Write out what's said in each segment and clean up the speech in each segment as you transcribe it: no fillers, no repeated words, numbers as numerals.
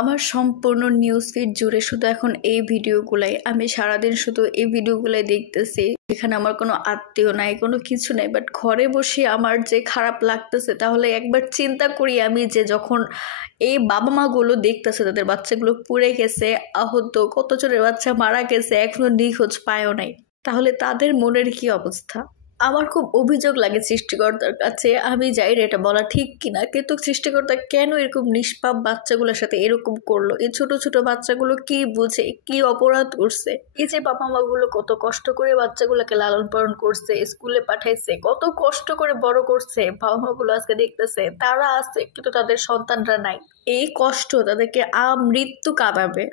আমার সম্পূর্ণ news feed জুড়ে শুধু এখন এই ভিডিওগুলাই আমি সারাদিন শুধু এই ভিডিওগুলাই দেখতেছি। এখানে আমার কোনো আত্মীয় নাই, কোনো কিছু নাই, বাট ঘরে বসে আমার যে খারাপ লাগতেছে, তাহলে একবার চিন্তা করি আমি যে যখন এই বাবা মাগুলো দেখতেছে তাদের বাচ্চাগুলো পুড়ে গেছে, আহত, কত জনের বাচ্চা মারা গেছে, এখনো নিখোঁজ পায়ও নাই, তাহলে তাদের মনের কি অবস্থা। আমার খুব অভিযোগ লাগে সৃষ্টিকর্তার কাছে। আমি জানি না এটা বলা ঠিক কিনা, কিন্তু সৃষ্টিকর্তা কেন এরকম নিষ্পাপ বাচ্চাগুলোর সাথে এরকম করলো? এই ছোট ছোট বাচ্চাগুলো কি বুঝে, কি অপরাধ করছে? এই যে বাবা মাগুলো কত কষ্ট করে বাচ্চাগুলোকে লালন পালন করছে, স্কুলে পাঠাইছে, কত কষ্ট করে বড় করছে, বাবা মাগুলো আজকে দেখতেছে তারা আছে কিন্তু তাদের সন্তানরা নাই। এই কষ্ট তাদেরকে মৃত্যু কাঁদাবে।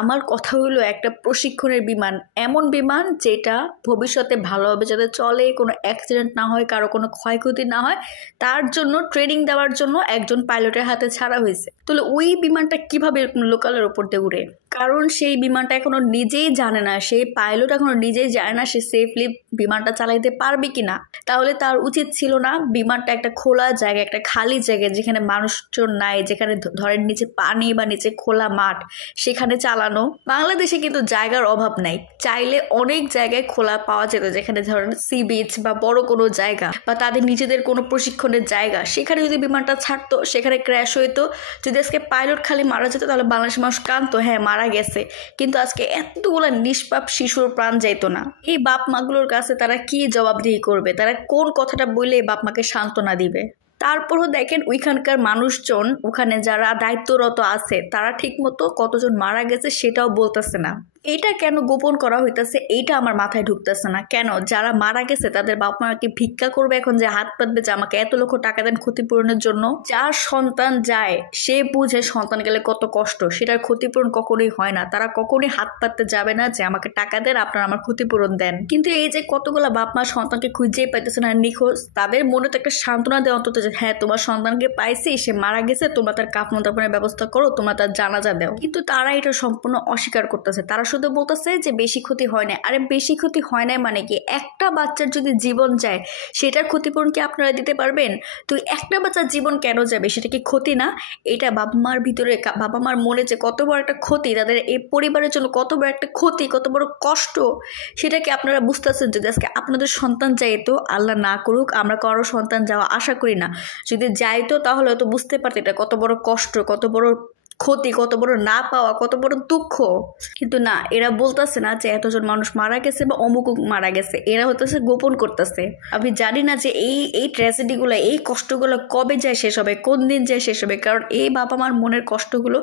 আমার কথা হলো একটা প্রশিক্ষণের বিমান, এমন বিমান যেটা ভবিষ্যতে ভালোভাবে যাতে চলে, কোনো অ্যাক্সিডেন্ট না হয়, কারো কোনো ক্ষয়ক্ষতি না হয়, তার জন্য ট্রেনিং দেওয়ার জন্য একজন পাইলটের হাতে ছাড়া হয়েছে। তাহলে ওই বিমানটা কিভাবে লোকালের ওপর দিয়ে উড়ে? কারণ সেই বিমানটা এখনো নিজেই জানে না, সেই পাইলট এখনো নিজেই জানে না সে সেফলি বিমানটা চালাইতে পারবে কিনা। তাহলে তার উচিত ছিল না বিমানটা একটা খোলা জায়গায়, একটা খালি জায়গায় যেখানে মানুষজন নাই, যেখানে ধরেন নিচে পানি বা নিচে খোলা মাঠ, সেখানে চালানো। বাংলাদেশে কিন্তু জায়গার অভাব নাই, চাইলে অনেক জায়গায় খোলা পাওয়া যেত, যেখানে ধরেন সি বিচ বা বড় কোনো জায়গা বা তাদের নিজেদের কোনো প্রশিক্ষণের জায়গা, সেখানে যদি বিমানটা ছাড়তো, সেখানে ক্র্যাশ হইতো, যদি আজকে পাইলট খালি মারা যেত তাহলে বাংলাদেশের মানুষ কাঁদতো, হ্যাঁ মারা গেছে, কিন্তু আজকে এতগুলো নিষ্পাপ শিশুর প্রাণ যাইতো না। এই বাপ মাগুলোর কাছে তারা কি জবাবদিহি করবে? তারা কোন কথাটা বললে বাপ মাকে সান্ত্বনা দিবে? তারপরও দেখেন ওইখানকার মানুষজন, ওখানে যারা দায়িত্বরত আছে, তারা ঠিক মতো কতজন মারা গেছে সেটাও বলতেছে না। এটা কেন গোপন করা হইতেছে, এইটা আমার মাথায় ঢুকতেছে না। কেন যারা মারা গেছে তাদের বাপ মা কি ভিক্ষা করবে এখন, যে হাত পাতবে যে আমাকে এত লক্ষ টাকা দেন ক্ষতিপূরণের জন্য? যার সন্তান যায় সে বুঝে সন্তান গেলে কত কষ্ট, সেটার ক্ষতিপূরণ কখনোই হয় না। তারা কখনোই হাত পাততে যাবে না যে আমাকে টাকা দেন, আপনারা আমার ক্ষতিপূরণ দেন। কিন্তু এই যে কতগুলো বাপ মা সন্তানকে খুঁজেই পাইতেছে না, নিখোঁজ, তাদের মনে তো একটা সান্ত্বনা দেওয়া অন্তত যে হ্যাঁ তোমার সন্তানকে পাইছি, সে মারা গেছে, তোমরা তার কাফন দাফনের ব্যবস্থা করো, তোমরা তার জানাজা দাও। কিন্তু তারা এটা সম্পূর্ণ অস্বীকার করতেছে। তারা শুধু বলতেছে যে বেশি ক্ষতি হয় না। আরে বেশি ক্ষতি হয় না মানে কি? একটা বাচ্চার যদি জীবন যায় সেটার ক্ষতিপূরণ কি আপনারা দিতে পারবেন? তো একটা বাচ্চার জীবন কেন যাবে, সেটা কি ক্ষতি না? এটা বাবা মার ভিতরে, বাবা মার মনে যে কত বড় একটা ক্ষতি, তাদের এই পরিবারের জন্য কত বড় একটা ক্ষতি, কত বড় কষ্ট, সেটাকে আপনারা বুঝতেছেন? যদি আজকে আপনাদের সন্তান যাইতো, আল্লাহ না করুক, আমরা কারো সন্তান যাওয়া আশা করি না, যদি যাইতো তাহলে হয়তো বুঝতে পারতে এটা কত বড় কষ্ট, কত বড় ক্ষতি, কত বড় না পাওয়া, কত বড় দুঃখ। কিন্তু না, এরা বলতেছে না যে এতজন মানুষ মারা গেছে বা অমুক মারা গেছে, এরা হতেছে গোপন করতেছে। আমি জানি না যে এই ট্র্যাজেডিগুলো, এই কষ্টগুলো কবে যায় শেষ হবে, কোন দিন যায় শেষ হবে, কারণ এই বাবা মার মনের কষ্টগুলো